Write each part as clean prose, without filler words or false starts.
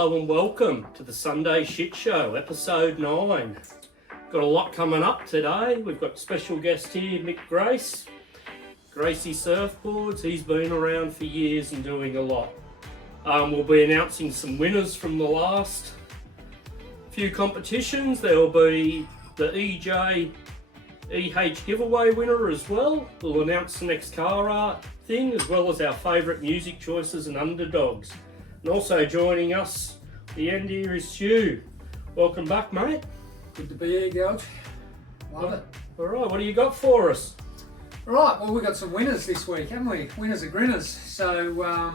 Hello and welcome to the Sunday Shit Show, episode 9. Got a lot coming up today. We've got special guest here, Mick Gracie Surfboards. He's been around for years and doing a lot. We'll be announcing some winners from the last few competitions. There will be the EH giveaway winner as well. We'll announce the next car art thing, as well as our favourite music choices and underdogs. And also joining us at the end here is Stu. Welcome back, mate. Good to be here, Gouge. Love it. All right, what do you got for us? Right, well, we've got some winners this week, haven't we? Winners are grinners. So,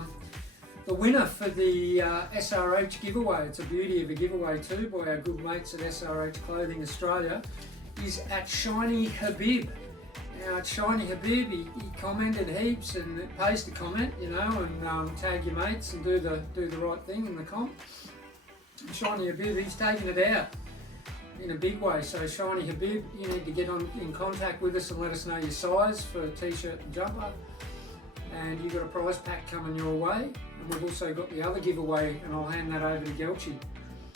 the winner for the SRH giveaway, it's a beauty of a giveaway too, by our good mates at SRH Clothing Australia, is at Shiny Habib. Now, at Shiny Habib, he commented heaps, and it pays to comment, you know, and tag your mates and do the right thing in the comp. Shiny Habib, he's taking it out in a big way. So Shiny Habib, you need to get in contact with us and let us know your size for a t-shirt and jumper. And you've got a prize pack coming your way. And we've also got the other giveaway, and I'll hand that over to Gelchie.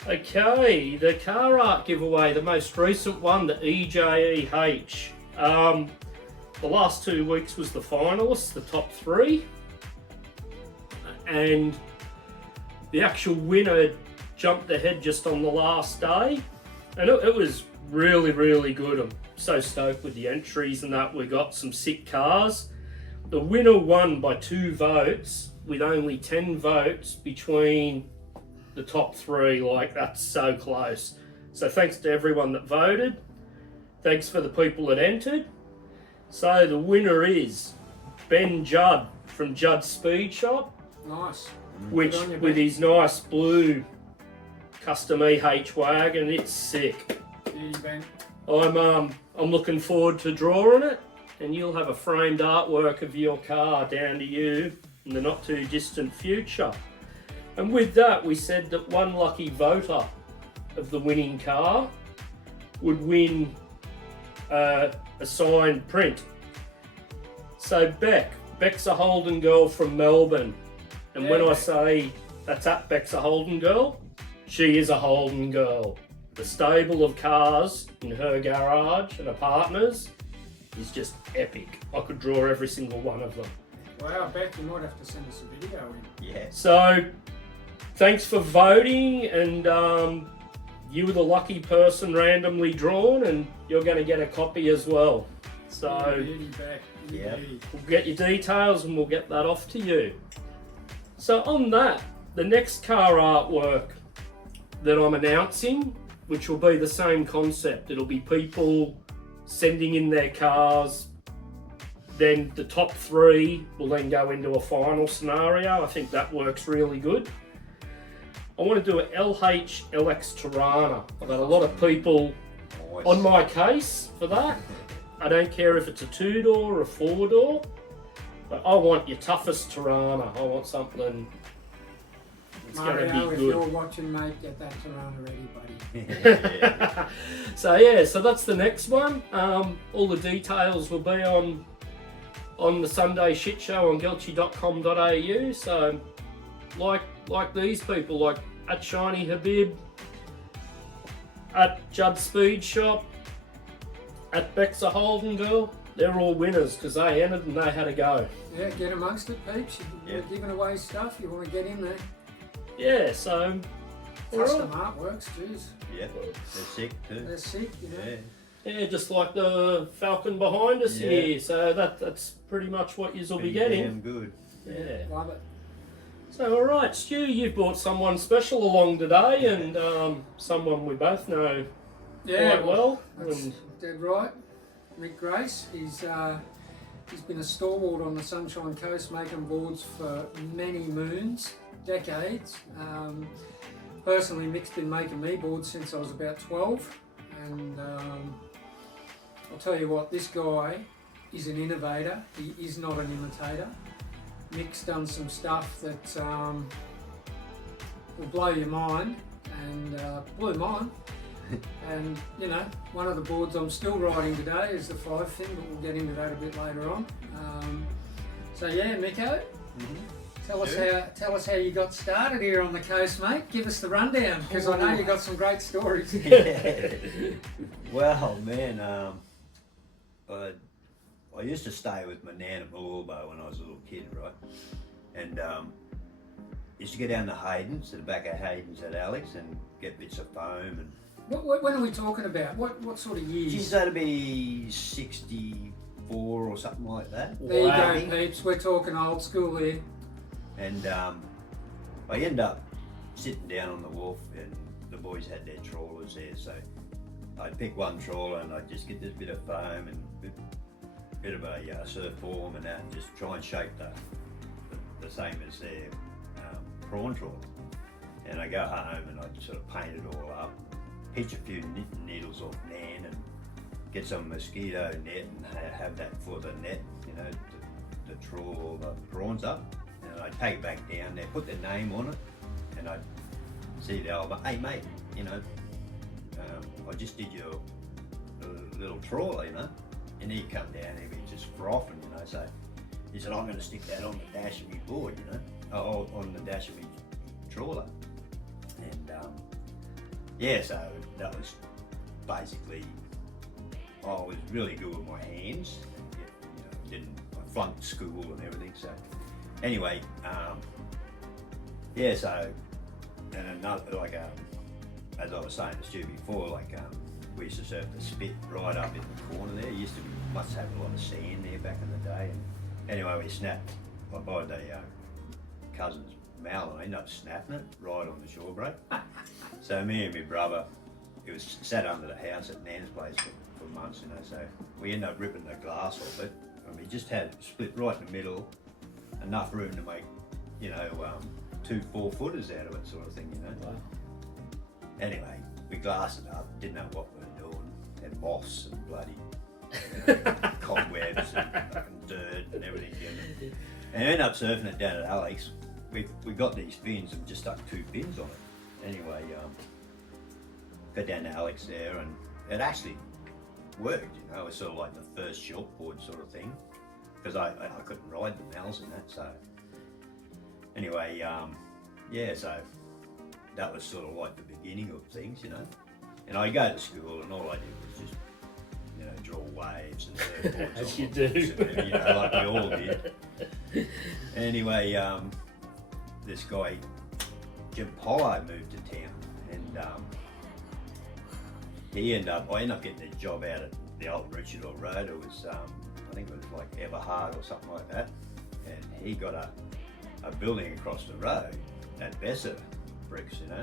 Okay, the car art giveaway, the most recent one, the EJEH. The last 2 weeks was the finalists, the top 3. And the actual winner jumped ahead just on the last day. And it was really, really good. I'm so stoked with the entries and that. We got some sick cars. The winner won by 2 votes, with only 10 votes between the top 3. Like, that's so close. So thanks to everyone that voted. Thanks for the people that entered. So the winner is Ben Judd from Judd Speed Shop. Nice. Which, with his nice blue custom EH wagon, it's sick. Yeah, Ben. I'm looking forward to drawing it, and you'll have a framed artwork of your car down to you in the not too distant future. And with that, we said that one lucky voter of the winning car would win a signed print. So Beck's a Holden girl from Melbourne, and when I say that's at Beck's a Holden girl, she is a Holden girl. The stable of cars in her garage and her partner's is just epic. I could draw every single one of them. Wow, Beck, you might have to send us a video in. Yeah. So, thanks for voting, and you were the lucky person randomly drawn, and you're going to get a copy as well. So, Beauty, Beck. Yeah. we'll get your details and we'll get that off to you. So on that, the next car artwork that I'm announcing, which will be the same concept, it'll be people sending in their cars, then the top 3 will then go into a final scenario. I think that works really good. I want to do an LH LX Tirana. I've had a lot of people on my case for that. I don't care if it's a 2-door or a 4-door, but I want your toughest Tirana. I want something that's going to be Mario, good. if you're watching, mate, get that Tirana ready, buddy. So that's the next one. All the details will be on the Sunday Shit Show on gelchie.com.au. So like these people, like at Shiny Habib, at Judd Speed Shop, at Beck's a Holden girl, they're all winners because they entered and they had a go. Yeah, get amongst it, peeps. You're giving away stuff, you want to get in there. Yeah, so Custom artworks, jeez. Yeah, they're sick too. They're sick, you know. Yeah. yeah, just like the Falcon behind us Yeah. here. So that's pretty much what you'll be getting. Damn good. Yeah. Love it. So all right, Stu, you've brought someone special along today, and someone we both know quite well. That's And dead right. Mick Grace, he's been a stalwart on the Sunshine Coast, making boards for many moons, decades. Personally, Mick's been making me boards since I was about 12, and I'll tell you what, this guy is an innovator. He is not an imitator. Mick's done some stuff that will blow your mind, and blew mine. And you know, one of the boards I'm still riding today is the 5 thing, but we'll get into that a bit later on. So yeah, Micko, Tell us Sure. tell us how you got started here on the coast, mate. Give us the rundown, because I know you got some great stories. Well, man, I used to stay with my nan at Moolbo when I was a little kid, right? And used to go down to Hayden's, to the back of Hayden's at Alex, and get bits of foam. And When are we talking about? What sort of years? geez, that'd be 64 or something like that. There Wow. you go, peeps. We're talking old school here. And I ended up sitting down on the wharf, and the boys had their trawlers there, so I'd pick one trawler and I'd just get this bit of foam and bit of a surf form and that, and just try and shape the same as their prawn trawler. And I go home and I'd sort of paint it all up, pitch a few needles off Nan and get some mosquito net and have that for the net, you know, to trawl all the prawns up. And I'd take it back down there, put their name on it, and I'd see the old, hey mate, you know, I just did your little trawler, you know, and he'd come down and he'd be just frothing, you know, so he said, I'm going to stick that on the dash of my board, you know, on the dash of my trawler. And yeah, so that was basically, I was really good with my hands, you know, I flunked school and everything, so anyway, yeah, so, and another, like, as I was saying to Stu before, like, we used to surf the spit right up in the corner there. It used to be, must have a lot of sand there back in the day. And anyway, we snapped, I borrowed the cousin's mallet, I ended up snapping it right on the shore break. So me and my brother, it was sat under the house at Nan's place for months, you know, so we ended up ripping the glass off it, and we just had it split right in the middle, enough room to make, you know, 2 4-footers out of it, sort of thing, you know. Wow. Anyway, we glassed it up, didn't know what we were doing, had moss and bloody, you know, cobwebs and fucking dirt and everything in it. And ended up surfing it down at Alex. We got these fins and just stuck 2 pins on it. Anyway, got down to Alex there, and it actually worked, you know. It was sort of like the first shortboard sort of thing, because I couldn't ride the mals and that, so anyway, yeah, so that was sort of like the beginning of things, you know. And I go to school and all I did was just, you know, draw waves and surfboards. As on you my do. books and, you know, like we all did. Anyway, this guy, Jim Pollo, moved to town, and I ended up getting a job out at the old Richardville Road. It was, I think it was like Everhard or something like that. And he got a building across the road at Besser Bricks, you know.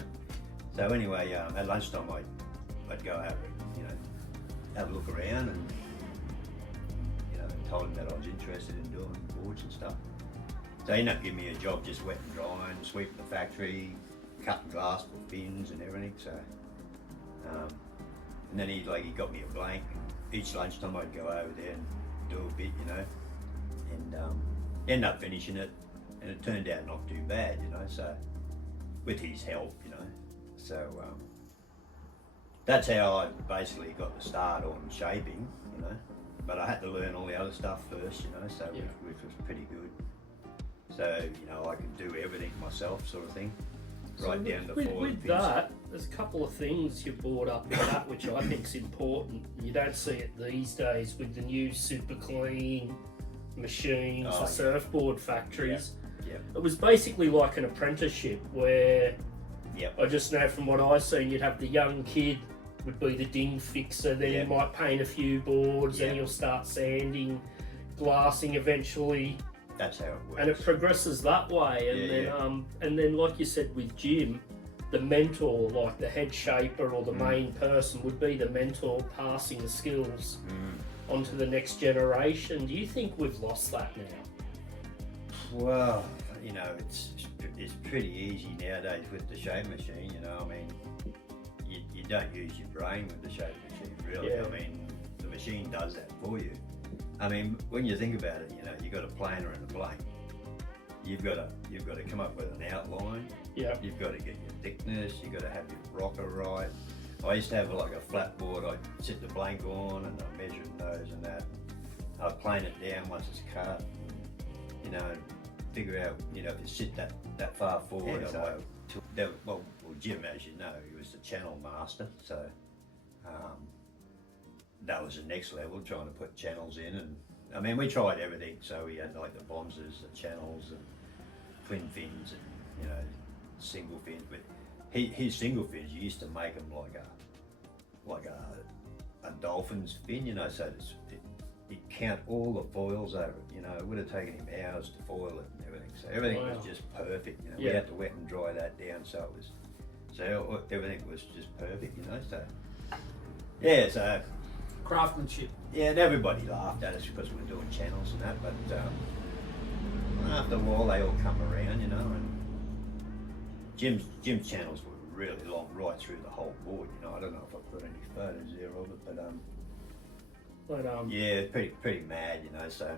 So anyway, at lunchtime I'd go out, you know, have a look around, and, you know, told him that I was interested in doing boards and stuff. So he ended up giving me a job just wet and drying, sweeping the factory, cutting glass for fins and everything. So, and then he got me a blank. Each lunchtime I'd go over there and do a bit, you know, and end up finishing it, and it turned out not too bad, you know. So, with his help, you know. So that's how I basically got the start on shaping, you know. But I had to learn all the other stuff first, you know, so Yeah. which was pretty good. So, you know, I could do everything myself, sort of thing, right down to with foiling fins. that, there's a couple of things you brought up in that which I think's important. You don't see it these days with the new super clean machines, Oh, the yeah. surfboard factories. Yep. It was basically like an apprenticeship where Yep. I just know from what I've seen, you'd have the young kid would be the ding fixer, then Yeah. you might paint a few boards, Yeah. then you'll start sanding, glassing eventually, That's how it works. and it progresses that way. And Yeah, then like you said with Jim, the mentor, like the head shaper or the main person, would be the mentor passing the skills onto the next generation. Do you think we've lost that now? Well, you know, it's pretty easy nowadays with the shape machine, you know. I mean, you don't use your brain with the shape machine, really. Yeah. I mean, the machine does that for you. I mean, when you think about it, you know, you've got a planer and a blank. You've got to come up with an outline. Yeah. You've got to get your thickness. You've got to have your rocker right. I used to have like a flat board. I'd sit the blank on and I measured those and that. I'd plane it down once it's cut. You know, figure out, you know, if you sit that far forward. Yeah, So, well, Jim, as you know, he was the channel master, so that was the next level, trying to put channels in. And I mean, we tried everything. So we had like the bonzers, the channels, and twin fins, and you know, single fins. But his single fins, you used to make them like a dolphin's fin, you know, so it count all the foils over it. You know, it would have taken him hours to foil it and everything. So everything was just perfect. You know, we had to wet and dry that down, so everything was just perfect. You know, so yeah, so craftsmanship. yeah, and everybody laughed at us because we were doing channels and that, but after a while they all come around, you know, and Jim's channels were really long right through the whole board, you know. I don't know if I've got any photos there of it, but yeah, pretty mad, you know, so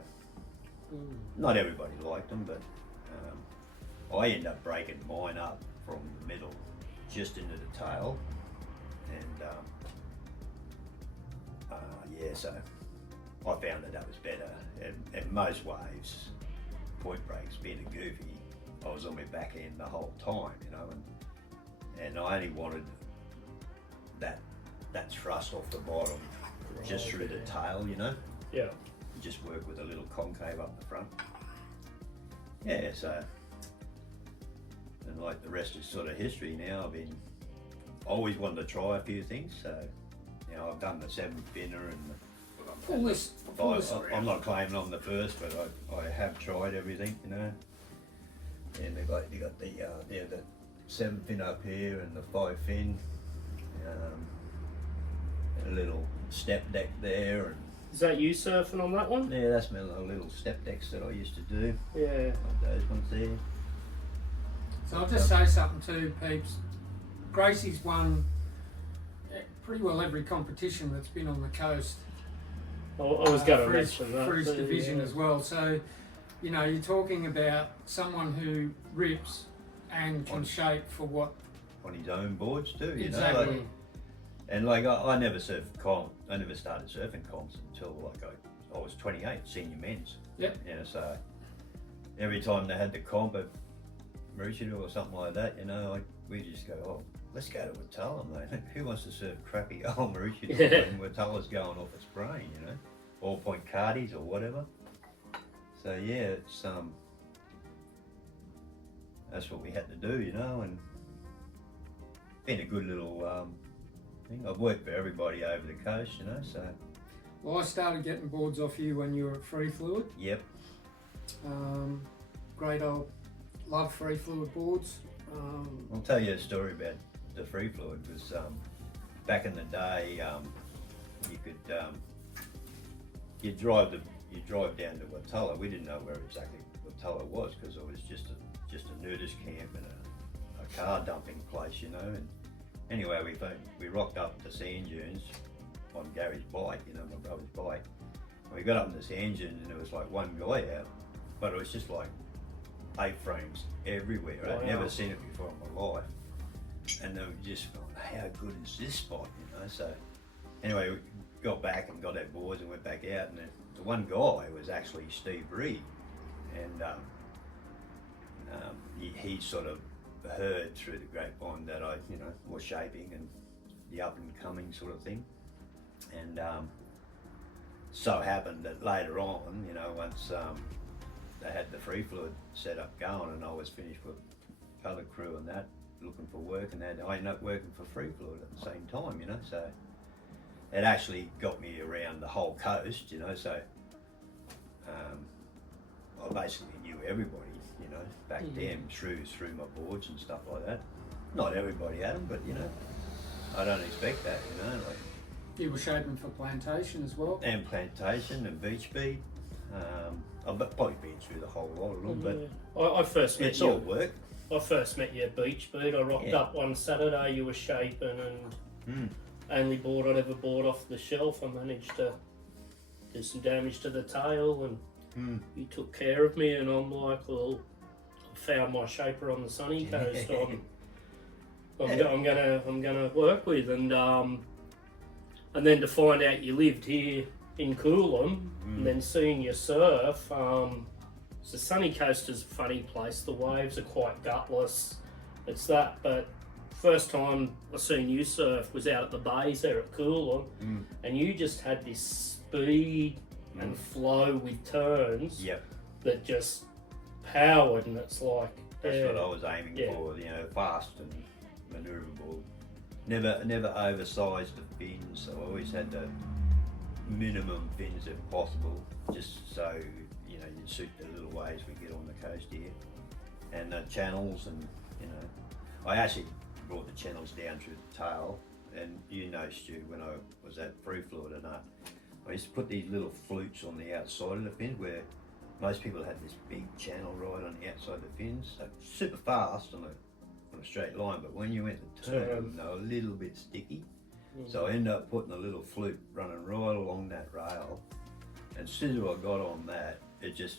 not everybody liked them, but I ended up breaking mine up from the middle just into the tail, and yeah, so I found that was better, and most waves, point breaks, being a goofy, I was on my back end the whole time, you know, and I only wanted that thrust off the bottom, just through the tail, you know. Yeah. Just work with a little concave up the front. Yeah, so, and like the rest is sort of history now. I've always wanted to try a few things, so, you know, I've done the 7-finner and Pull this I'm not claiming I'm the first, but I have tried everything, you know. And you got the 7-fin up here and the 5-fin, and a little step deck there, and Is that you surfing on that one? yeah, that's my little step decks that I used to do. Yeah. Those ones there. So I'll just say something too, peeps. Gracie's won pretty well every competition that's been on the coast. I was going to for mention that. for his too, division yeah. as well. So, you know, you're talking about someone who rips and can shape for what On his own boards too, you exactly. know. And like I never surfed comp. I never started surfing comps until like I was 28, senior men's. Yep. You know, so every time they had the comp at Maroochydore or something like that, you know, we just go, oh, let's go to Watala, mate. Who wants to surf crappy old Maroochydore when Watala's going off its brain, you know, all point cardies or whatever. So yeah, it's that's what we had to do, you know, and been a good little thing. I've worked for everybody over the coast, you know, so. Well, I started getting boards off you when you were at Free Fluid. Yep. Great old, love Free Fluid boards. I'll tell you a story about the free fluid. Was back in the day, you could you drive down to Watala. We didn't know where exactly Watala was because it was just a nudist camp and a car dumping place, you know. And anyway, we rocked up to sand dunes on Gary's bike, you know, my brother's bike. And we got up in the sand dunes and there was like one guy out, but it was just like A-frames everywhere. I'd never seen it before in my life. And they were just going, how good is this spot, you know? So anyway, we got back and got our boards and went back out, and the one guy was actually Steve Reed, and he sort of heard through the grapevine that I, you know, was shaping and the up and coming sort of thing. And so happened that later on, you know, once they had the free fluid set up going and I was finished with other crew and that, looking for work, and I ended up working for free fluid at the same time, you know. So it actually got me around the whole coast, you know. So I basically knew everybody, you know, back then through my boards and stuff like that. Not everybody had them, but you know, I don't expect that, you know. Like, you were shaping for Plantation as well. and Plantation and Beach Beat. I've probably been through the whole lot a little bit. I first met It's you. all work. I first met you at Beach Beat. I rocked up one Saturday. You were shaping and only board I'd ever bought off the shelf. I managed to do some damage to the tail, and you took care of me. And I'm like, well, I found my shaper on the sunny coast. I'm gonna work with, and then to find out you lived here in Coolum, and then seeing you surf. So Sunny Coast is a funny place. The waves are quite gutless. It's that, but first time I seen you surf was out at the bays there at Coolum, and you just had this speed and flow with turns Yep. that just powered, and it's like That's what I was aiming for, you know, fast and manoeuvrable. Never oversized the fins, so I always had the minimum fins if possible, just so, you know, you'd suit the little waves we get on the coast here. And the channels, and, you know, I actually brought the channels down through the tail, and you know, Stu, when I was at Free Floyd and that, I used to put these little flutes on the outside of the fins where most people had this big channel right on the outside of the fins, so super fast on a straight line, but when you went to turn, they were a little bit sticky. So I ended up putting a little flute running right along that rail, and as soon as I got on that, it just,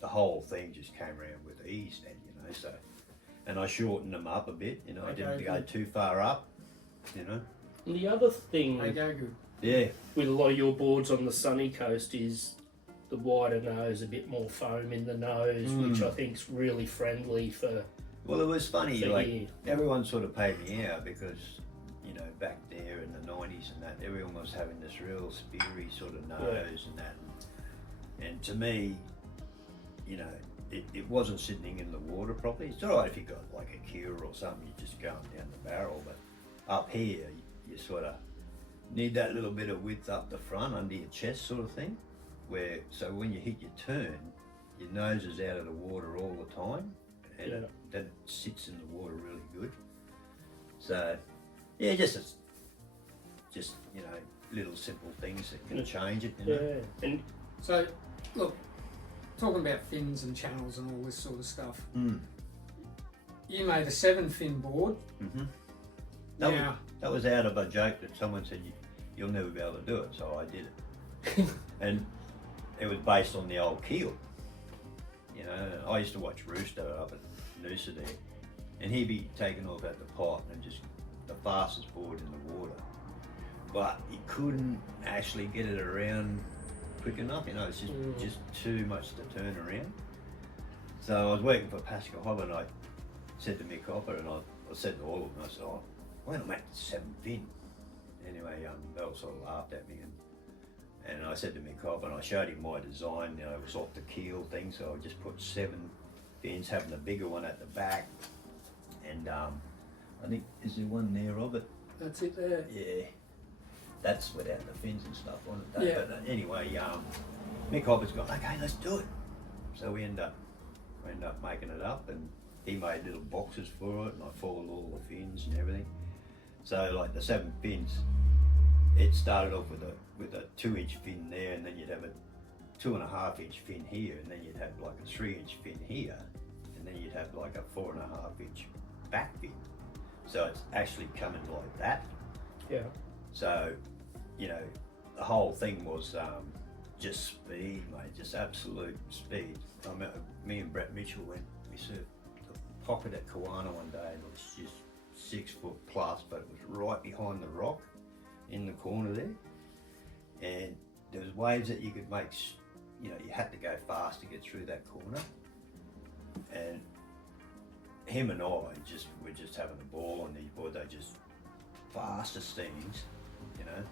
the whole thing just came around with ease then, you know, so, and I shortened them up a bit, you know, I didn't go too far up, you know. And the other thing They go good. Yeah. with a lot of your boards on the Sunny Coast is the wider nose, a bit more foam in the nose, which I think is really friendly for. Well, it was funny, So like, you- everyone sort of paid me out because, you know, back there in the 90s and that, everyone was having this real speary sort of nose and that. And to me, you know, it wasn't sitting in the water properly. It's all right if you got like a cure or something, you're just going down the barrel, but up here, you sort of need that little bit of width up the front under your chest sort of thing, where, so when you hit your turn, your nose is out of the water all the time, and then it sits in the water really good. So, yeah, just you know, little simple things that can change it. You know? And So, look, talking about fins and channels and all this sort of stuff, you made a 7-fin board. That was out of a joke that someone said you'll never be able to do it, so I did it. And it was based on the old keel. You know, I used to watch Rooster up at Noosa there, and he'd be taken off at the pot and just the fastest board in the water. But he couldn't actually get it around quick enough, you know, it's just too much to turn around. So I was working for Pascal Hobber, and I said to Mick Hopper, and I said to all of them, I said, oh, why not make it 7-fin? Anyway, they all sort of laughed at me, and I said to Mick Hopper, and I showed him my design, you know, it was off the keel thing, so I just put 7 fins, having the bigger one at the back, and I think, is there one there of it? That's it there. Yeah, that's without the fins and stuff on it. Yeah. But anyway, Mick Hopper's gone, okay, let's do it. So we end up making it up, and he made little boxes for it, and I foiled all the fins and everything. So like the 7 fins, it started off with a 2-inch fin there, and then you'd have a 2.5-inch fin here, and then you'd have like a 3-inch fin here, and then you'd have like a 4.5-inch back fin. So it's actually coming like that. yeah, So, you know, the whole thing was just speed, mate, just absolute speed. I remember me and Brett Mitchell we surfed the pocket at Kawana one day, and it was just 6 foot plus, but it was right behind the rock in the corner there. And there was waves that you could make, you know, you had to go fast to get through that corner. And him and I were just having a ball on these boards. They just fastest things, you know,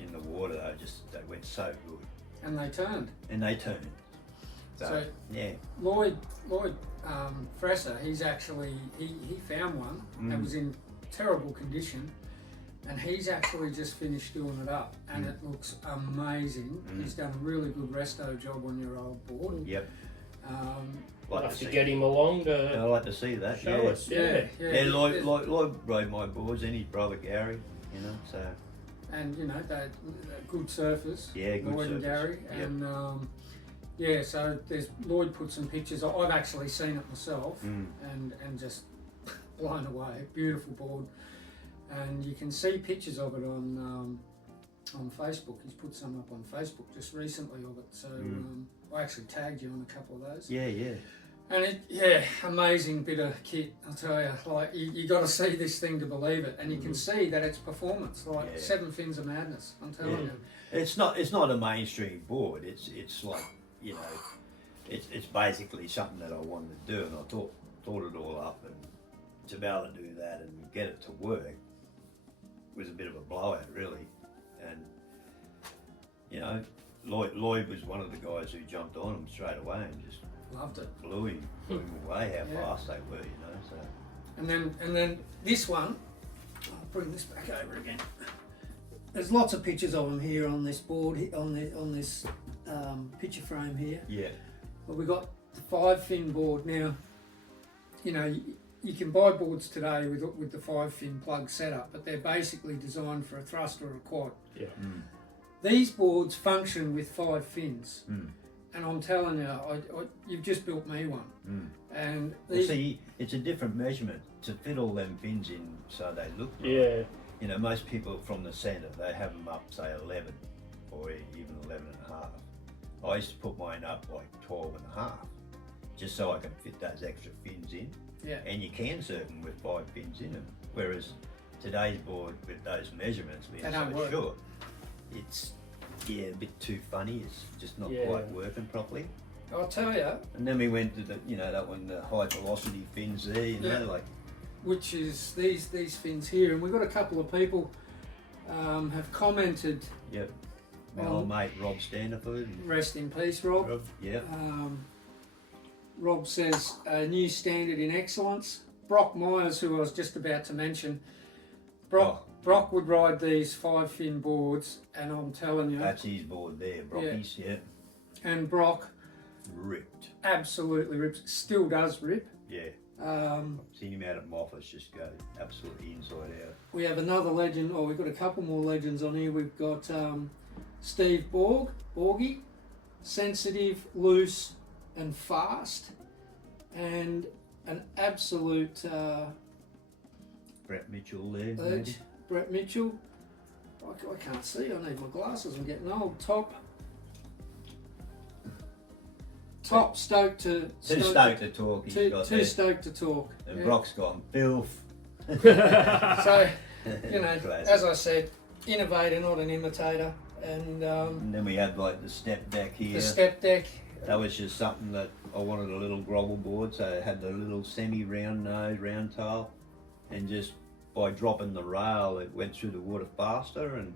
in the water. They went so good. And they turned. And they turned. So yeah. Lloyd Fresser, he's actually, he found one that was in terrible condition, and he's actually just finished doing it up, and it looks amazing. He's done a really good resto job on your old board. Yep. I'll have to get him along to I'd like to see that. show us. Yeah. Lloyd rode my boards, and his brother Gary, you know, so. And you know, they're good surfers. Yeah, good Lloyd and surfers. Gary, Yep. and yeah. So there's Lloyd put some pictures. I've actually seen it myself, and just blown away. Beautiful board, and you can see pictures of it on Facebook. He's put some up on Facebook just recently of it. So I actually tagged you on a couple of those. Yeah. And amazing bit of kit, I'll tell you. Like you got to see this thing to believe it, and you can see that it's performance. Like 7 fins of madness, I'm telling you. It's not a mainstream board. It's like, you know, it's basically something that I wanted to do, and I thought it all up, and to be able to do that and get it to work was a bit of a blowout, really. And you know, Lloyd was one of the guys who jumped on him straight away and just Loved it. blew him away how Yeah. fast they were, you know. So And then this one, I'll bring this back over again. There's lots of pictures of them here on this board, on this picture frame here. yeah, But we've got the 5-fin board now. You know, you can buy boards today with the 5-fin plug setup, but they're basically designed for a thrust or a quad. Yeah. These boards function with 5 fins, Mm. and I'm telling you, you've just built me one. And Well, these, see, it's a different measurement to fit all them fins in so they look right. Yeah. You know, most people from the centre, they have them up, say, 11 or even 11 and a half. I used to put mine up like 12 and a half, just so I can fit those extra fins in. yeah, And you can serve them with 5 fins in them. Whereas today's board, with those measurements being They don't so work. short, it's, a bit too funny. It's just not Yeah. quite working properly. I'll tell you, And then we went to the, that one, the high velocity fins there, Yeah. like, which is these fins here, and we've got a couple of people have commented. yep. My old mate Rob Standiford. Rest in peace, Rob. Yep. Rob says a new standard in excellence. Brock Myers, who I was just about to mention, Brock would ride these 5-fin boards, and I'm telling you, That's his board there, Brocky's, yeah. and Brock Ripped. absolutely rips, still does rip. Yeah. Seen him out at my office just go absolutely inside out. We have another legend, we've got a couple more legends on here. We've got Steve Borgie, sensitive, loose and fast, and an absolute Brett Mitchell there. edge. maybe? Brett Mitchell. I can't see, I need my glasses, I'm getting old. Top stoked to Too stoked to talk. He's got too there. stoked to talk. And Yeah. Brock's got him filth. So, you know, Classic. as I said, innovator, not an imitator. And And then we had like the step deck here. the step deck. That was just something that I wanted, a little grovel board, so it had the little semi-round nose, round tail, and just by dropping the rail, it went through the water faster, and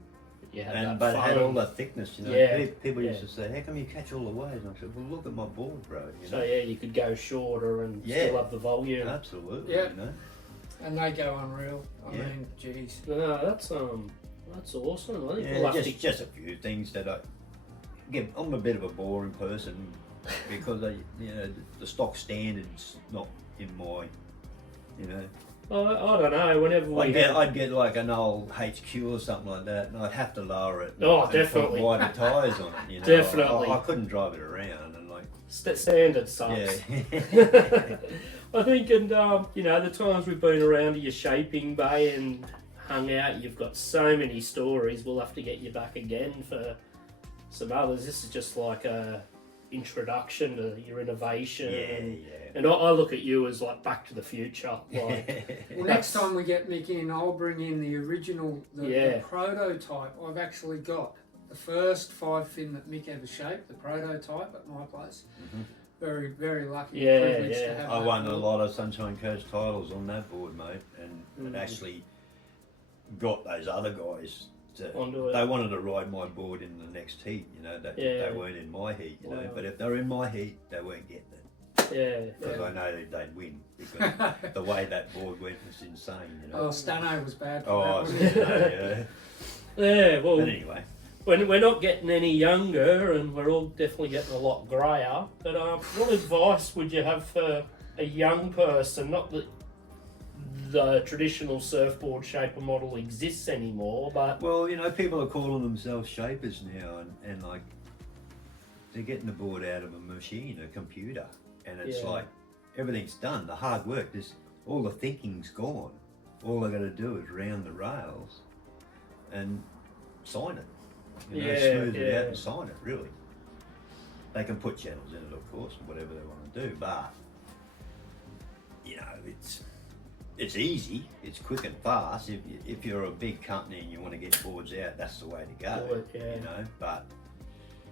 but it had all the thickness. You know, Yeah, people yeah. used to say, "How come you catch all the waves?" And I said, "Well, look at my board, bro." You So know? yeah, you could go shorter and Yeah. still have the volume. Absolutely. Yeah. You know? And they go unreal. I Yeah. mean, geez. No, that's awesome. I think Yeah, we'll have to. just a few things that I'm a bit of a boring person because the stock standard's not in my, I don't know. Whenever we I'd get like an old HQ or something like that, and I'd have to lower it. Oh, and definitely. Put wider tyres on it. Definitely. I couldn't drive it around, and like. standard sucks. Yeah. I think, and the times we've been around to your shaping bay and hung out, you've got so many stories. We'll have to get you back again for some others. This is just like a introduction to your innovation. And I look at you as like Back to the Future. Like, Well, next time we get Mick in, I'll bring in the original, the prototype. I've actually got the first 5-fin that Mick ever shaped, the prototype at my place. Mhm. Very, very lucky Yeah, privileged yeah. to have I that won a board. lot of Sunshine Coast titles on that board, mate, and it actually got those other guys to. Onto it. They wanted to ride my board in the next heat, Yeah. they weren't in my heat, Wow. But if they're in my heat, they weren't getting it. Because I know they'd win, because the way that board went was insane, Oh, Stano was bad for Oh, that, wasn't he? yeah. Yeah, well, But anyway, when we're not getting any younger and we're all definitely getting a lot greyer, but what advice would you have for a young person? Not that the traditional surfboard shaper model exists anymore, but well, people are calling themselves shapers now, and like they're getting the board out of a machine, a computer, and it's Yeah. like everything's done. The hard work, all the thinking's gone. All they got to do is round the rails and sign it. Smooth it out and sign it. Really, they can put channels in it, of course, whatever they want to do, but it's easy. It's quick and fast. If you're a big company and you want to get boards out, that's the way to go. Do it, yeah. But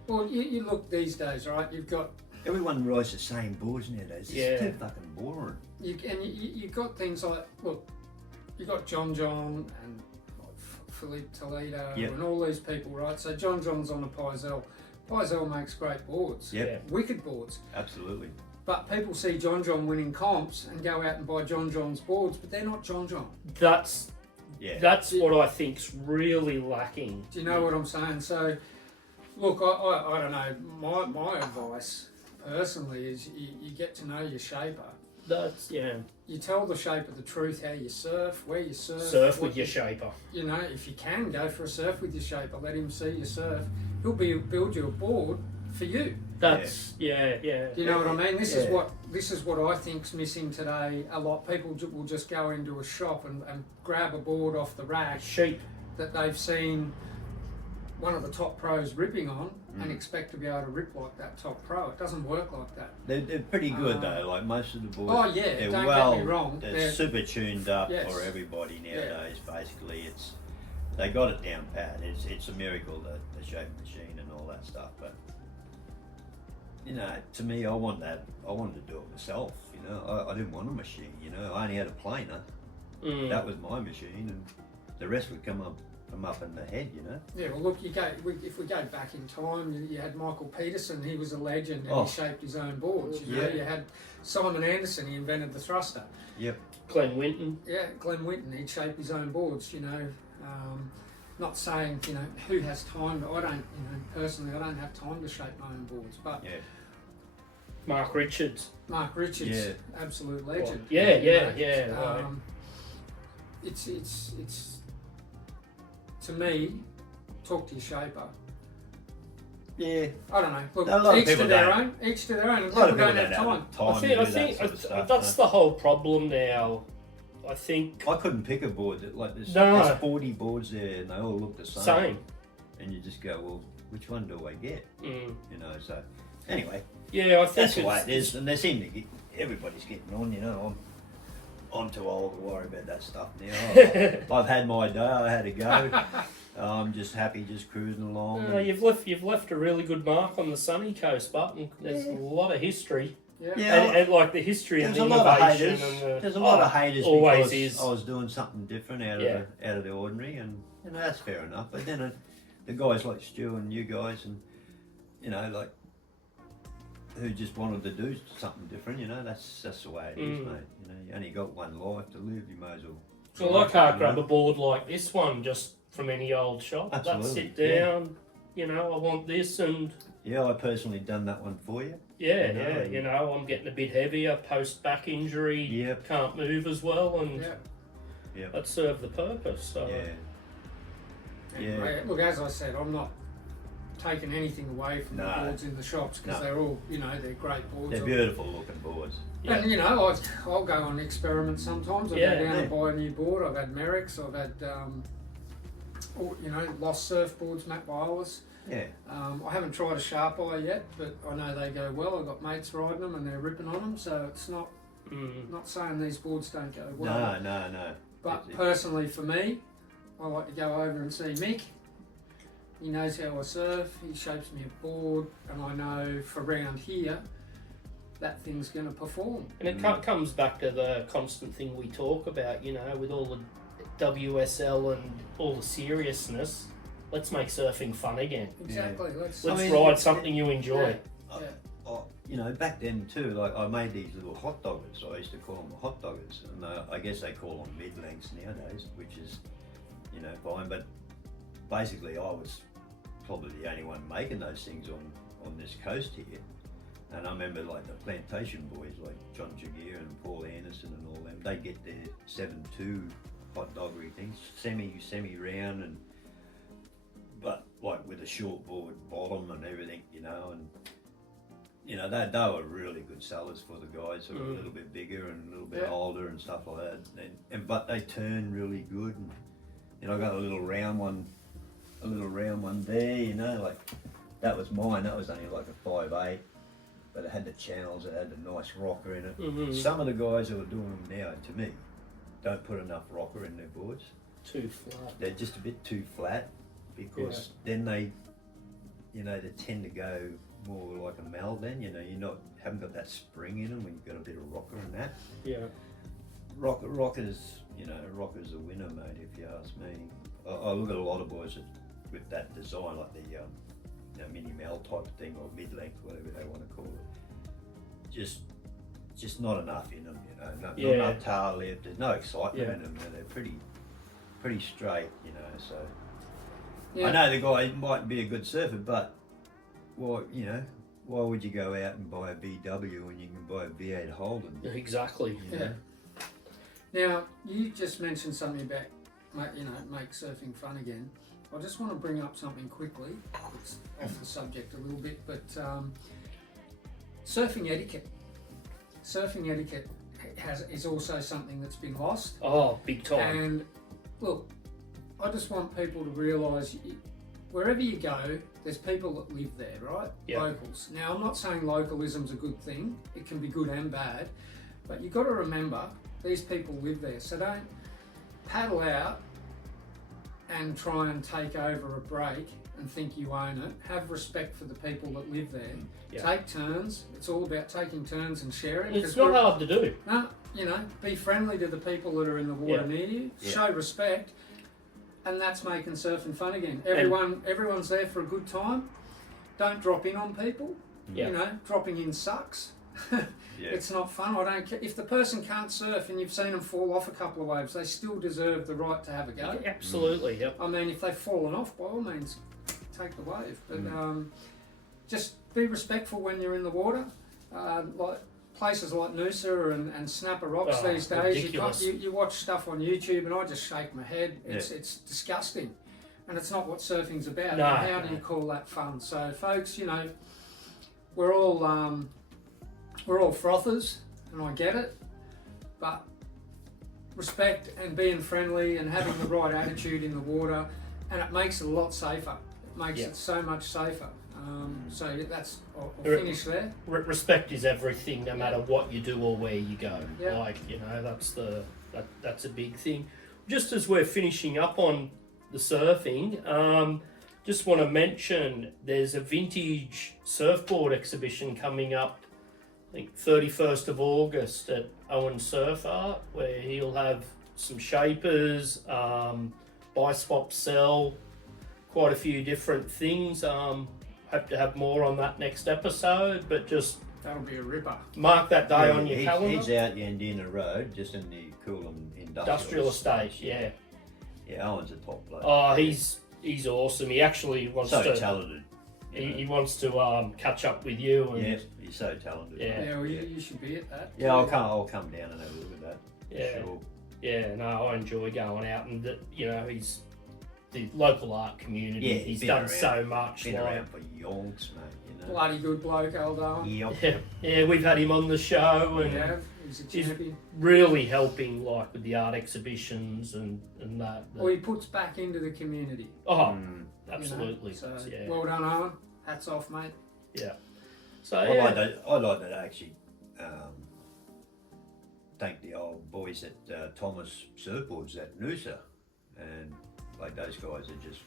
Well, you look these days, right? You've got everyone rides the same boards nowadays. Yeah. It's too fucking boring. You got things like, look, you got John and Philippe Toledo Yep. and all these people, right? So John's on a Pizel. Pizel makes great boards, Yep. wicked boards. Absolutely. But people see John winning comps and go out and buy John's boards, but they're not John. That's Yeah. what I think's really lacking. Do you know what I'm saying? So, look, I don't know. My advice personally is you get to know your shaper. That's You tell the shaper the truth, how you surf, where you surf. surf what with your shaper. You know, if you can go for a surf with your shaper, let him see you surf. He'll build you a board for you. That's yeah. Do you know what I mean? This Yeah. is what I think's missing today. A lot of people will just go into a shop and grab a board off the rack Sheep. that they've seen one of the top pros ripping on and expect to be able to rip like that top pro. It doesn't work like that. They're pretty good though. Like most of the boards. Oh yeah, they're don't well. get me wrong. They're super tuned up Yes. for everybody nowadays. Basically, they got it down pat. It's a miracle, the shape machine and all that stuff. But you know, to me, I wanted to do it myself. You know, I didn't want a machine. You know, I only had a planer. That was my machine, and the rest would come up in the head. You know. Yeah, well, look, if we go back in time, you had Michael Peterson. He was a legend, and he shaped his own boards. You know, you had Simon Anderson. He invented the thruster. Yep. Glenn Winton. Yeah, Glenn Winton. He'd shape his own boards. You know, not saying who has time. I don't. Personally, I don't have time to shape my own boards. But Yeah. Mark Richards. Mark Richards, absolute legend. Yeah. Right. It's to me, talk to your shaper. Yeah. I don't know. Look, A lot of each to people their don't. own. Each to their own. A lot of People people don't have time. I think that's the whole problem now. I think I couldn't pick a board that there's 40 boards there and they all look the same. Same. And you just go, well, which one do I get? You know, so anyway, Yeah, I think that's the way it is. And they seem to get, everybody's getting on, you know. I'm too old to worry about that stuff now. I've had my day, I had to go. I'm just happy just cruising along. you've left a really good mark on the sunny coast, Button. There's a lot of history. Yeah. And like the history and There's the a lot of innovation haters. and There's a lot of haters always because is. I was doing something different out of the ordinary, and you know that's fair enough. But then the guys like Stu and you guys, and you know, like who just wanted to do something different, you know, that's the way it is, mate. You know, you only got one life to live. You might as well. So I can't grab a board like this one just from any old shop. Absolutely, Sit down. You know, I want this and. Yeah, I personally done that one for you. You know, I'm getting a bit heavier, post back injury, Yep. can't move as well, and Yep. that served the purpose. So. Anyway, look, as I said, I'm not taking anything away from the boards in the shops because they're all, they're great boards. They're beautiful looking boards. Yeah. And I'll go on experiments sometimes. I'll go down and buy a new board. I've had Merricks. I've had Lost Surfboards, Matt Wireless. Yeah. I haven't tried a Sharp Eye yet, but I know they go well. I've got mates riding them and they're ripping on them, so it's not saying these boards don't go well. No. But personally, for me, I like to go over and see Mick. He knows how I surf. He shapes me a board, and I know for round here that thing's going to perform. And it comes back to the constant thing we talk about, with all the WSL and all the seriousness. Let's make surfing fun again. Exactly. Let's ride something you enjoy. Back then too, like I made these little hot doggers. I used to call them hot doggers, and I guess they call them mid-lengths nowadays, which is, fine. But basically, I was probably the only one making those things on this coast here. And I remember like the plantation boys, like John Jagier and Paul Anderson and all them, they get their 7.2 hot doggery things, semi-round, but like with a short board bottom and everything, and they were really good sellers for the guys who were a little bit bigger and a little bit older and stuff like that. But they turn really good, and I got a little round one there, like that was mine. That was only like a 5.8, but it had the channels, it had a nice rocker in it. Mm-hmm. Some of the guys who are doing them now, to me, don't put enough rocker in their boards. Too flat. They're just a bit too flat, because then they tend to go more like a Mal then. You know, haven't got that spring in them when you've got a bit of rocker and that. Yeah. Rocker's a winner, mate. If you ask me, I look at a lot of boys with that design, like the mini Mal type thing or mid-length, whatever they want to call it. Just not enough in them, you know. Not enough tail lift. There's no excitement in them. You know, they're pretty straight, you know. So I know the guy might be a good surfer, but why would you go out and buy a VW when you can buy a V8 Holden? Exactly. You know? Now, you just mentioned something about, make surfing fun again. I just want to bring up something quickly. It's off the subject a little bit, but surfing etiquette. Surfing etiquette is also something that's been lost. Oh, big time. And look, I just want people to realise wherever you go, there's people that live there, right? Yep. Locals. Now, I'm not saying localism's a good thing. It can be good and bad. But you've got to remember, these people live there. So don't paddle out and try and take over a break and think you own it. Have respect for the people that live there. Yep. Take turns. It's all about taking turns and sharing. It's not hard to do. No, be friendly to the people that are in the water near you. Show respect. And that's making surfing fun again. Everyone's there for a good time. Don't drop in on people. Yeah. Dropping in sucks. It's not fun. I don't care. If the person can't surf and you've seen them fall off a couple of waves, they still deserve the right to have a go. Yeah, absolutely, yep. I mean, if they've fallen off, by all means, take the wave. But just be respectful when you're in the water. Like places like Noosa and Snapper Rocks these days, you watch stuff on YouTube and I just shake my head. It's disgusting. And it's not what surfing's about. No, How do you call that fun? So folks, we're all frothers, and I get it, but respect and being friendly and having the right attitude in the water, and it makes it a lot safer. It makes it so much safer. So I'll finish there. Respect is everything, no matter what you do or where you go. Yeah. That's a big thing. Just as we're finishing up on the surfing, just want to mention there's a vintage surfboard exhibition coming up, I think 31st of August at Owen Surf Art, where he'll have some shapers, buy, swap, sell, quite a few different things. Hope to have more on that next episode, but just that'll be a ripper. Mark that day on your calendar. He's out the Indiana Road, just in the Coolum Industrial Estate, yeah. Yeah, Owen's a top player. Oh, he's awesome. He actually wants so to. Talented. He wants to catch up with you. And, yeah, he's so talented. Yeah, well, you should be at that. Yeah, I'll come down and have a look at that. Yeah, sure. Yeah. No, I enjoy going out, and he's the local art community. Yeah, he's done so much. Been around for yonks, mate. Bloody good bloke, old Owen. Yeah, we've had him on the show, and he's a champion. Really helping, like with the art exhibitions and that. Well, he puts back into the community. Oh, absolutely. So, well done, Owen. Hats off, mate. Yeah. So I'd like to actually thank the old boys at Thomas Surfboards at Noosa, and like those guys are just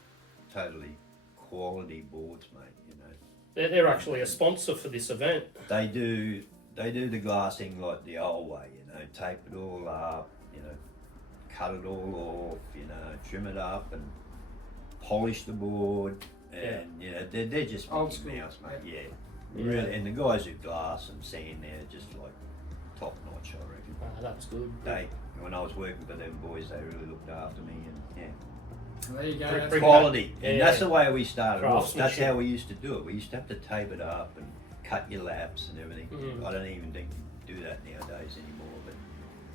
totally quality boards, mate. They're actually a sponsor for this event. They do the glassing like the old way, tape it all up, cut it all off, trim it up and polish the board, and they're just old school, mouse, mate. Yeah, really. And the guys who glass and sand, they're just like top notch, I reckon. That's good. When I was working for them boys, they really looked after me, and well, there you go. Quality, and that's the way we started off. That's Craftsmanship. how we used to do it. We used to have to tape it up and cut your laps and everything. I don't even think you do that nowadays anymore, but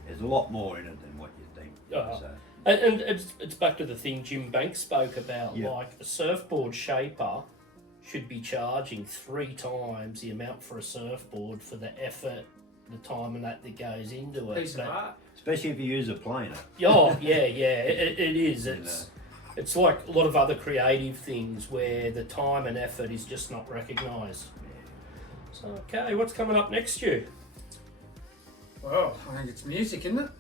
there's a lot more in it than what you think. So. And it's back to the thing Jim Banks spoke about, like a surfboard shaper should be charging 3 times the amount for a surfboard for the effort, the time and that goes into it. Piece of art. Especially if you use a planer. Oh, yeah, it is. It's like a lot of other creative things where the time and effort is just not recognised. So, okay, what's coming up next year? Well, I think it's music, isn't it?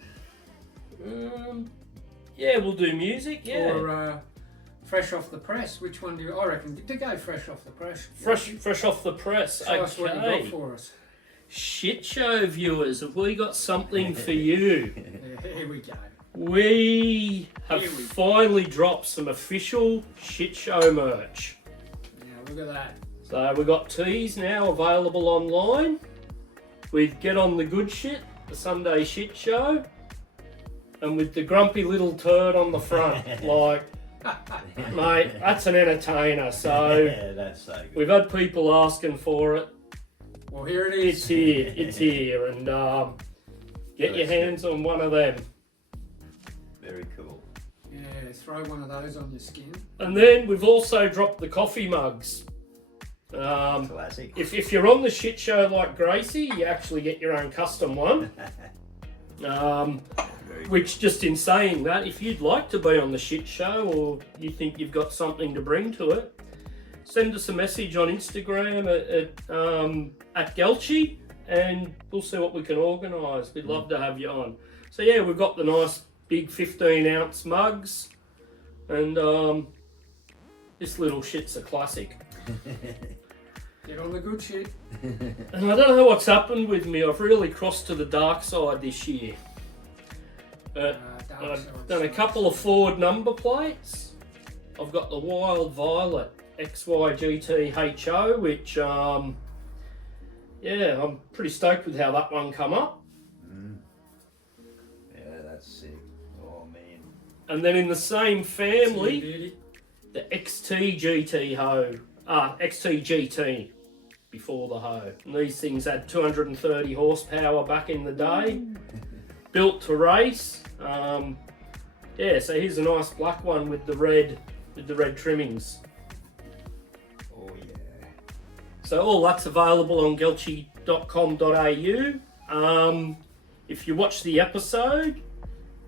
Yeah, we'll do music, yeah. Or fresh off the press. Which one do you? I reckon to go fresh off the press. Fresh off the press. Show us what you got Okay. for us. Shit show viewers, have we got something for you? Yeah, here we go. We have Here we go. finally dropped some official Shit Show merch. Now look at that. So we've got tees now available online with Get On The Good Shit, the Sunday Shit Show, and with the grumpy little turd on the front. Like, mate, that's an entertainer. So Yeah, that's so good. we've had people asking for it. Well, here it It's is. here, it's here, and get your hands on one of them. Very cool. Yeah, throw one of those on your skin. And then we've also dropped the coffee mugs. Classic. If you're on the Shit Show like Gracie, you actually get your own custom one. Very good. Which, just in saying that, if you'd like to be on the Shit Show or you think you've got something to bring to it, send us a message on Instagram at Gelchi and we'll see what we can organise. We'd love to have you on. So yeah, we've got the nice big 15-ounce mugs, and this little shit's a classic. Get on the good shit. And I don't know what's happened with me. I've really crossed to the dark side this year. Dark I've side done a sucks. couple of Ford number plates. I've got the Wild Violet XYGT HO, which, yeah, I'm pretty stoked with how that one come up. Yeah, that's sick. Oh man. And then in the same It's a family, beauty. the XT GT before the Ho. And these things had 230 horsepower back in the day, built to race. Yeah, so here's a nice black one with the red trimmings. Oh yeah. So all that's available on gelchi.com.au. If you watch the episode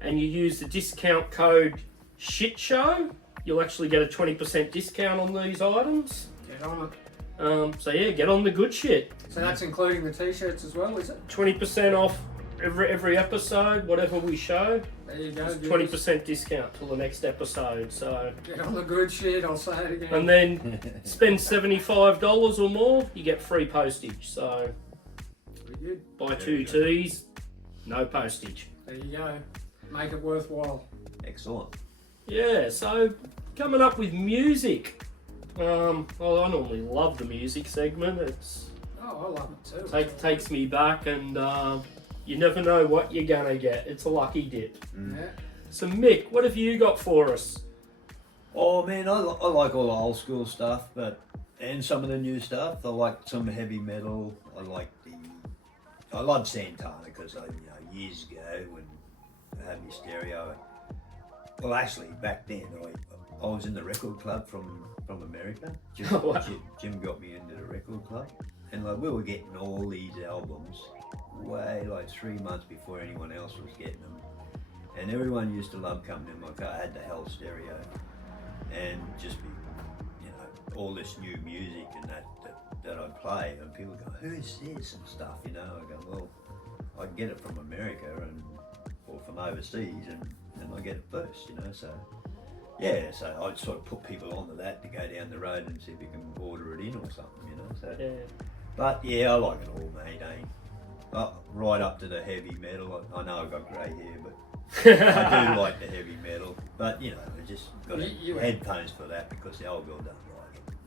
and you use the discount code SHITSHOW, you'll actually get a 20% discount on these items. Get on it. So yeah, get on the good shit. So that's including the t-shirts as well, is it? 20% off every episode, whatever we show. There you go. It's viewers. 20% discount till the next episode. So, Get on the good shit. I'll say it again. and then spend $75 or more, you get free postage. So Pretty good. buy There 2 you go. tees, no postage. There you go. Make it worthwhile. Excellent. Yeah, so coming up with music. Well, I normally love the music segment. It's Oh, I love it too. takes me back, and you never know what you're gonna get. It's a lucky dip. Yeah. So Mick, what have you got for us? Oh man, I like all the old school stuff, and some of the new stuff. I like some heavy metal. I love Santana because years ago when I had my stereo. Well, actually, back then I was in the record club from America. Oh, wow. Jim got me into the record club, and we were getting all these albums way 3 months before anyone else was getting them. And everyone used to love coming in my car. I had the Hell stereo, and just be, all this new music and that I play, and people go, "Who's this?" and stuff. I go, "Well, I get it from America or from overseas, and I get it first." So yeah, so I'd sort of put people onto that to go down the road and see if we can order it in or something. So, Yeah. but yeah, I like it all, mate. Right up to the heavy metal. I know I've got grey hair, but I do like the heavy metal, but I just got You- headphones for that because the old girl don't like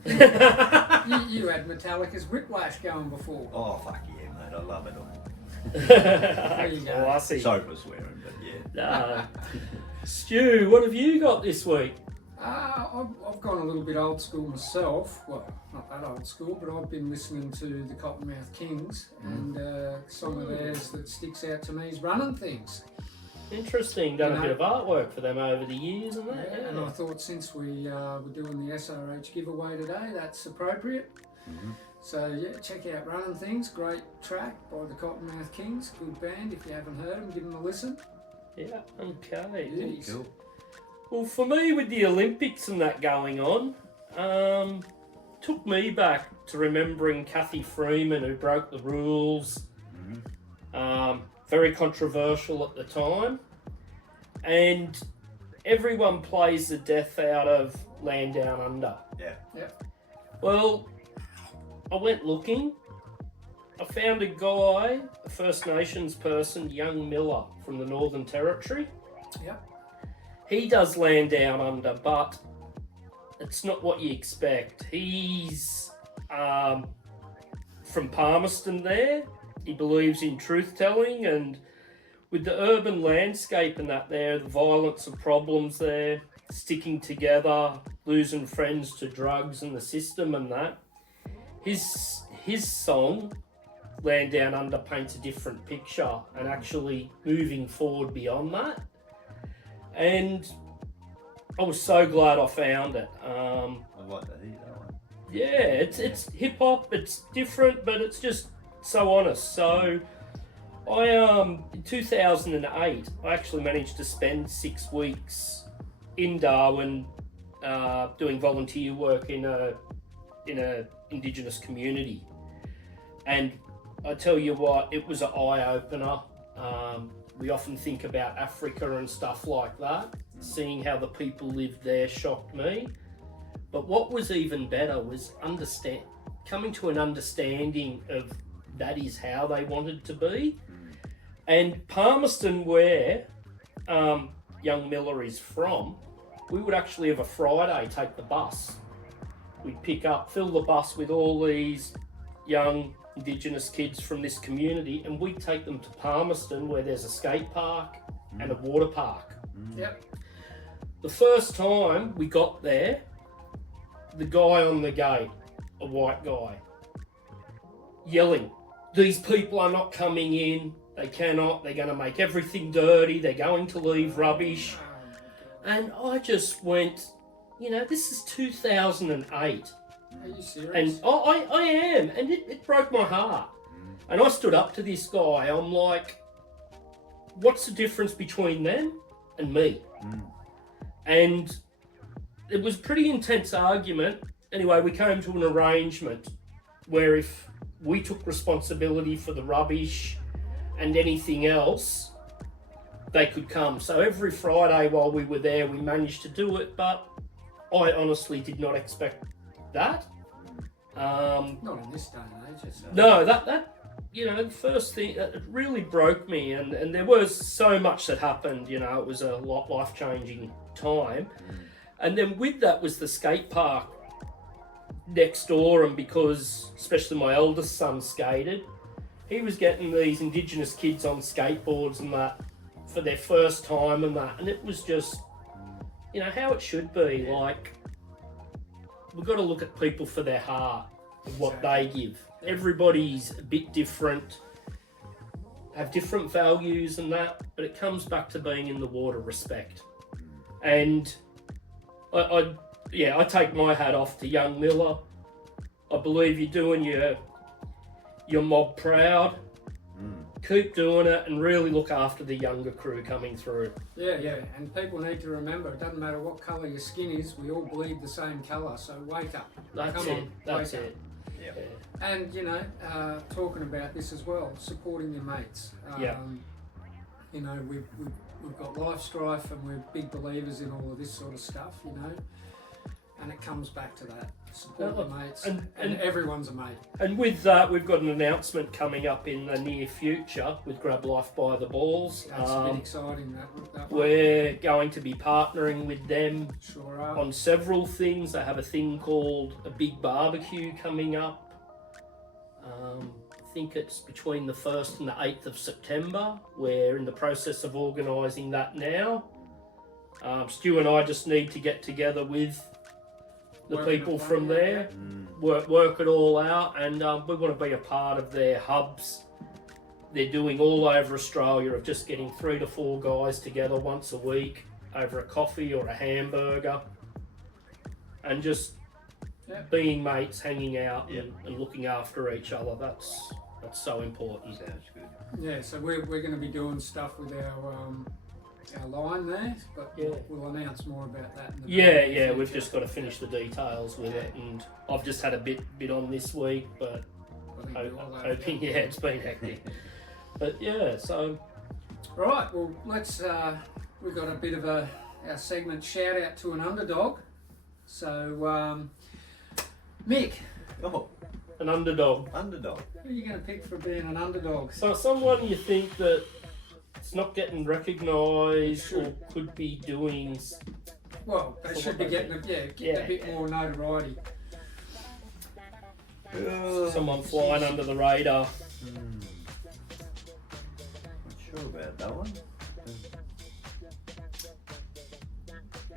it. You had Metallica's Whiplash going before. Oh fuck yeah, mate! I love it all. you go. Classy. Sorry for swearing, but yeah. Stu, what have you got this week? I've gone a little bit old school myself. Well, not that old school, but I've been listening to the Cottonmouth Kings, and a song of theirs that sticks out to me is Running Things. Interesting, done a bit of artwork for them over the years and that. Yeah, and I thought since we were doing the SRH giveaway today, that's appropriate. Mhm. So yeah, check out Running Things, great track by the Cottonmouth Kings, good band. If you haven't heard them, give them a listen. Yeah, okay. Beauties. Cool. Well, for me, with the Olympics and that going on, took me back to remembering Kathy Freeman, who broke the rules. Very controversial at the time. And everyone plays the death out of Land Down Under. Yeah. Well, I went looking. I found a guy, a First Nations person, young Miller from the Northern Territory. Yep. He does Land Down Under, but it's not what you expect. He's from Palmerston there. He believes in truth-telling, and with the urban landscape and that there, the violence and problems there, sticking together, losing friends to drugs and the system and that, his song, Land Down Under, paints a different picture and actually moving forward beyond that. And I was so glad I found it. I'd like to hear that one. Yeah, it's hip hop. It's different, but it's just so honest. So, I in 2008, I actually managed to spend 6 weeks in Darwin, doing volunteer work in a Indigenous community, and I tell you what, it was an eye opener. We often think about Africa and stuff like that. Seeing how the people lived there shocked me. But what was even better was coming to an understanding of that is how they wanted to be. And Palmerston, where young Miller is from, we would actually have a Friday take the bus. We'd fill the bus with all these young Indigenous kids from this community, and we'd take them to Palmerston, where there's a skate park and a water park. Yep. The first time we got there, the guy on the gate, a white guy, yelling, "These people are not coming in. They cannot. They're going to make everything dirty. They're going to leave rubbish." And I just went, this is 2008. Are you serious? And I am, and it broke my heart. And I stood up to this guy. I'm like, what's the difference between them and me? And it was a pretty intense argument. Anyway, we came to an arrangement where if we took responsibility for the rubbish and anything else, they could come. So every Friday while we were there, we managed to do it, but I honestly did not expect that. Not in this day and age. No, that the first thing, it really broke me, and there was so much that happened. It was a life-changing time. And then with that was the skate park next door, and because especially my eldest son skated, he was getting these Indigenous kids on skateboards and that for their first time and that, and it was just how it should be. Like, we've got to look at people for their heart and what they give. Everybody's a bit different, have different values and that, but it comes back to being in the water, respect. And I take my hat off to young Miller. I believe you're doing your mob proud. Keep doing it and really look after the younger crew coming through. Yeah, and people need to remember, it doesn't matter what colour your skin is, we all bleed the same colour, so wake up. That's it. Yeah. And, talking about this as well, supporting your mates. We've got life strife, and we're big believers in all of this sort of stuff, and it comes back to that. Support your mates, and everyone's a mate. And with that, we've got an announcement coming up in the near future with Grab Life by the Balls. That's a bit exciting, that one. We're going to be partnering with them Sure are. on several things. They have a thing called a big barbecue coming up. I think it's between the 1st and the 8th of September. We're in the process of organising that now. Stu and I just need to get together with the people from there, work it all out, and we want to be a part of their hubs. They're doing all over Australia of just getting 3 to 4 guys together once a week over a coffee or a hamburger, and just being mates, hanging out, and looking after each other. That's so important. Sounds good. Yeah, so we're going to be doing stuff with our line there, but we'll announce more about that. In the we've just got to finish the details with it, and I've just had a bit on this week, but hoping it's been hectic. But so right, well, let's we've got a bit of a our segment shout out to an underdog. So, Mick, Oh, An underdog. underdog. who are you going to pick for being an underdog? So someone you think that it's not getting recognised or could be doing. Well, they For should what be they getting a bit more notoriety. Someone flying under the radar. Not sure about that one.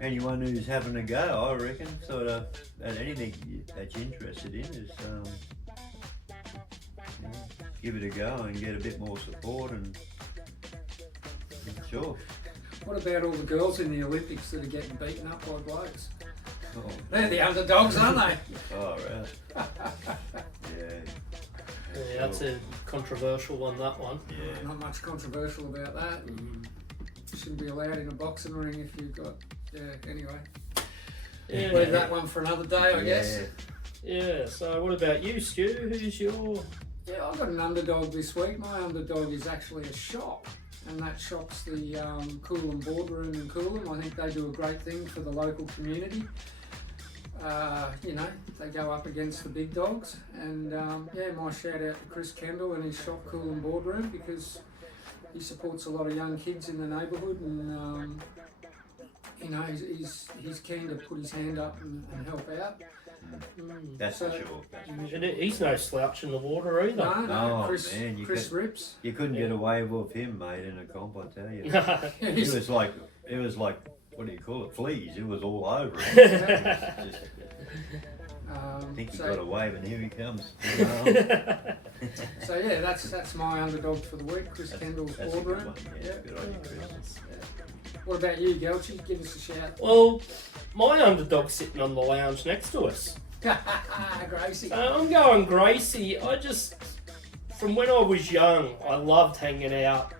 Anyone who's having a go, I reckon, sort of, at anything that you're interested in is give it a go and get a bit more support and sure. What about all the girls in the Olympics that are getting beaten up by blokes? Oh, They're the underdogs, aren't they? oh right. Yeah, Yeah, that's a controversial one, that one. yeah. Not much controversial about that. Shouldn't be allowed in a boxing ring if you've got. Yeah, anyway. Yeah. Leave that one for another day, I guess. Yeah, so what about you, Stu? Who's your... Yeah, I've got an underdog this week. My underdog is actually a shop, and that shop's the Coolum Boardroom in Coolum. I think they do a great thing for the local community. You know, they go up against the big dogs, and yeah, my shout out to Chris Kendall and his shop Coolum Boardroom, because he supports a lot of young kids in the neighbourhood, and you know, he's keen to put his hand up and help out. That's So- for sure. That's for sure. And he's no slouch in the water either. No, Oh, Chris, man, you Chris could- rips. You couldn't get away with him, mate, in a comp, I tell you. It He's- was like, what do you call it? Fleas. It was all over him. Just, I think he so, got away, but here he comes. so yeah, that's my underdog for the week, Chris Kendall's That's a good Boardroom. one. Yeah, Yeah. good on you, Chris. What about you, Gelchy? Give us a shout. Well, my underdog's sitting on the lounge next to us. Gracie. So I'm going Gracie. From when I was young, I loved hanging out,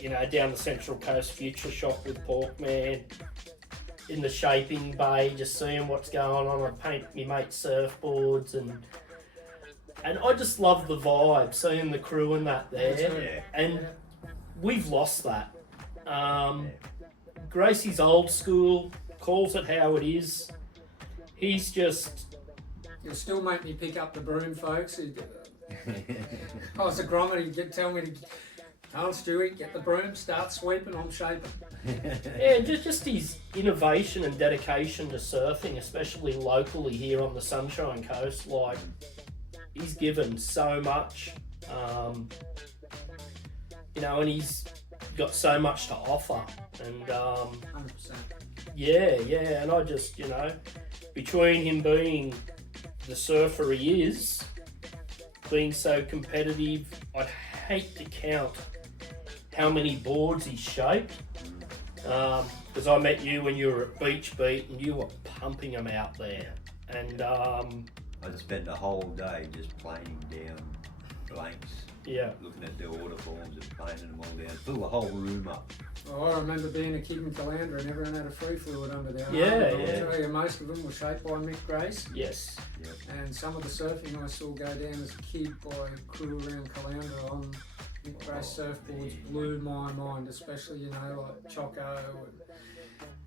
you know, down the Central Coast Future Shop with Porkman, in the shaping bay, just seeing what's going on. I paint me mate's surfboards, and I just love the vibe, seeing the crew and that there. Yeah. And we've lost that. Gracie's old school, calls it how it is. He's just... He'll still make me pick up the broom, folks. I was a grommet, he'd tell me to, "Come on, Stewie, get the broom, start sweeping, I'm shaping." Yeah, just his innovation and dedication to surfing, especially locally here on the Sunshine Coast. Like, he's given so much, you know, and he's got so much to offer. And 100%. yeah, and I just, you know, between him being the surfer he is, being so competitive, I'd hate to count how many boards he's shaped. Because I met you when you were at Beach Beat and you were pumping them out there. And I spent the whole day just planing down blanks, yeah, looking at the order forms and planing them all down. Fill the whole room up. Oh, I remember being a kid in Caloundra and everyone had a free fluid under their arm. Yeah, I'll yeah. tell you, most of them were shaped by Mick Grace. yes. And some of the surfing I saw go down as a kid by crew around Caloundra on Mick Grace surfboards blew my mind, especially, you know, like Choco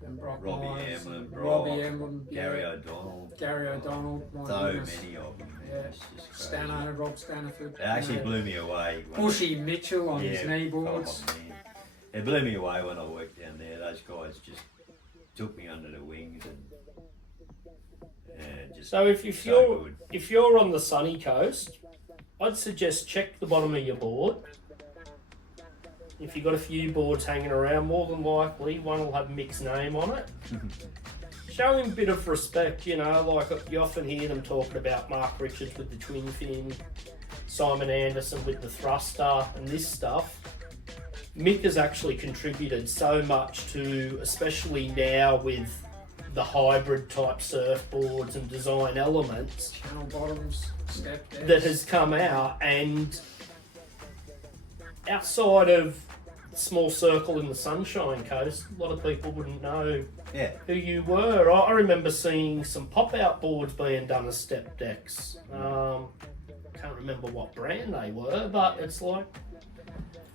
and Brock Robbie Myers Emblem, and Brock, Robbie Emblem, Gary yeah, O'Donnell. Gary O'Donnell, my So goodness. many of them. Yeah. It's just crazy. Stano, Rob Staniford. It actually you know, blew me away. when Bushy Mitchell on his knee boards. Oh, man. It blew me away when I worked down there. Those guys just took me under the wings and just So if so you're good. if you're on the sunny coast, I'd suggest check the bottom of your board. If you've got a few boards hanging around, more than likely one will have Mick's name on it. Show him a bit of respect, you know, like you often hear them talking about Mark Richards with the twin fin, Simon Anderson with the thruster and this stuff. Mick has actually contributed so much to, especially now with the hybrid type surfboards and design elements Channel bottoms, step decks. that has come out, and outside of small circle in the Sunshine Coast, a lot of people wouldn't know Yeah. who you were. I remember seeing some pop-out boards being done as step decks. Can't remember what brand they were, but it's like,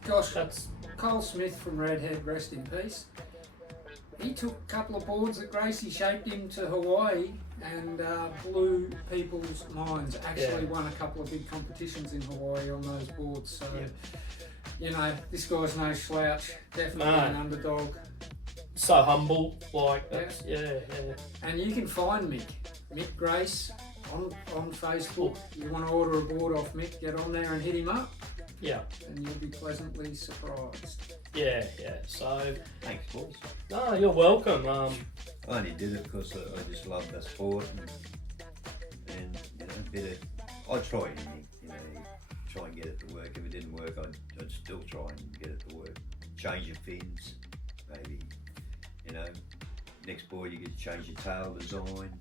Gosh, that's... Cole Smith from Redhead, rest in peace. he took a couple of boards that Gracie shaped him to Hawaii and blew people's minds. Actually won a couple of big competitions in Hawaii on those boards. So, you know, this guy's no slouch. Definitely an underdog. So humble, like that's, yeah. And you can find Mick Grace on Facebook. You want to order a board off Mick, get on there and hit him up. Yeah. And you'll be pleasantly surprised. Yeah. So. Thanks, boys. No, you're welcome. I only did it because I just love the sport and you know, I'd try anything, you know, try and get it to work. If it didn't work, I'd still try and get it to work. Change your fins, maybe, you know, next board you get to change your tail design.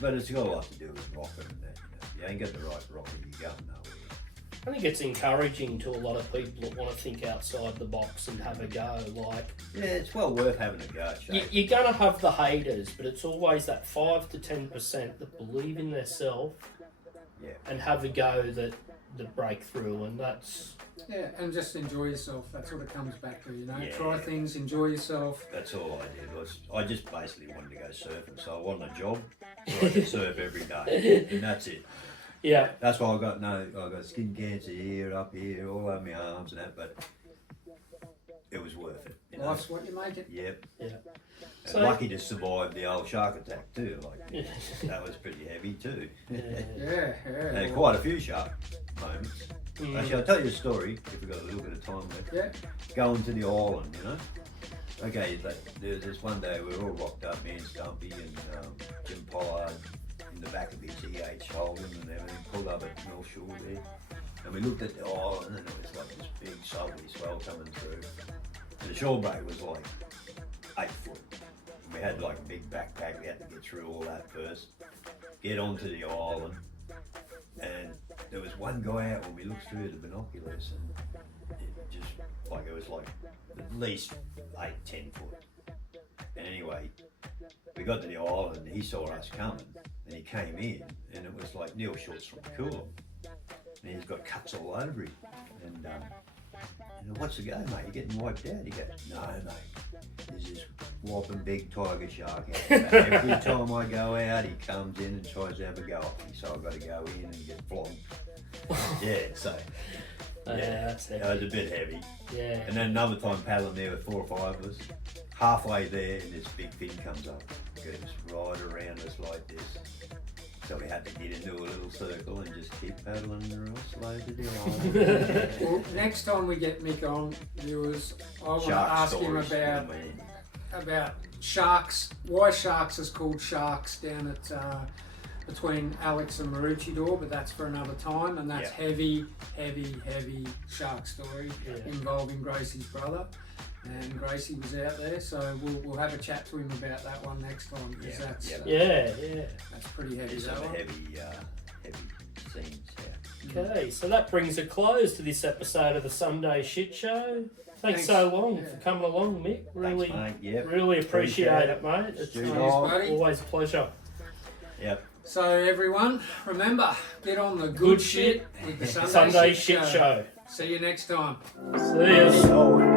But it's got a lot to do with rocket and that, you know. You ain't got the right rocket, you're going nowhere. I think it's encouraging to a lot of people that want to think outside the box and have a go. Like, yeah, it's well worth having a go. You're going to have the haters, but it's always that 5 to 10% that believe in themselves and have a go that break through, and that's... Yeah, and just enjoy yourself. That's what it comes back to, you know. Try things, enjoy yourself. That's all I did. I just basically wanted to go surfing, so I wanted a job so I could surf every day, and that's it. Yeah. That's why I got skin cancer here, up here, all over my arms and that, but it was worth it. You know? Life's what you make it. Yep. Yeah. And So, lucky to survive the old shark attack too. Like that was pretty heavy too. Yeah. And quite a few shark moments. Actually, I'll tell you a story if we've got a little bit of time left. Yeah. Going to the island, you know. Okay, there's this one day we were all rocked up, me and Stumpy and Jim Pollard in the back of his EH Holden and everything, pulled up at North Shore there. And we looked at the island and it was like this big southerly swell coming through. And the shore break was like 8 foot. And we had like a big backpack, we had to get through all that first, get onto the island. And there was one guy out when we looked through the binoculars and it just, like it was like at least 8-10 foot. And anyway, we got to the island and he saw us coming and he came in and it was like Neil Schultz from Coolum. And he's got cuts all over him. And what's the go, mate? You're getting wiped out. He goes, no, mate. There's this whopping big tiger shark out there. Every time I go out, he comes in and tries to have a go at me. So I've got to go in and get flogged. Yeah, so. Yeah, that's it was a bit heavy. Yeah. And then another time paddling there with 4 or 5 of us. Halfway there, and this big fin comes up. Goes right around us like this. So we had to get into a little circle and just keep paddling real slow to the island. Well, next time we get Mick on, viewers, I want to ask him about sharks. Why sharks is called sharks down at between Alex and Maroochydore, but that's for another time. And that's heavy shark story involving Gracie's brother. And Gracie was out there, so we'll have a chat to him about that one next time, because that's that's pretty heavy. There's some heavy scenes. Yeah. Okay, so that brings a close to this episode of the Sunday Shit Show. Thanks so long for coming along, Mick. Really, thanks, mate. really appreciate it, mate. It's always a pleasure. Yep. So everyone, remember, get on the good shit with the Sunday Shit Show. See you next time. See you.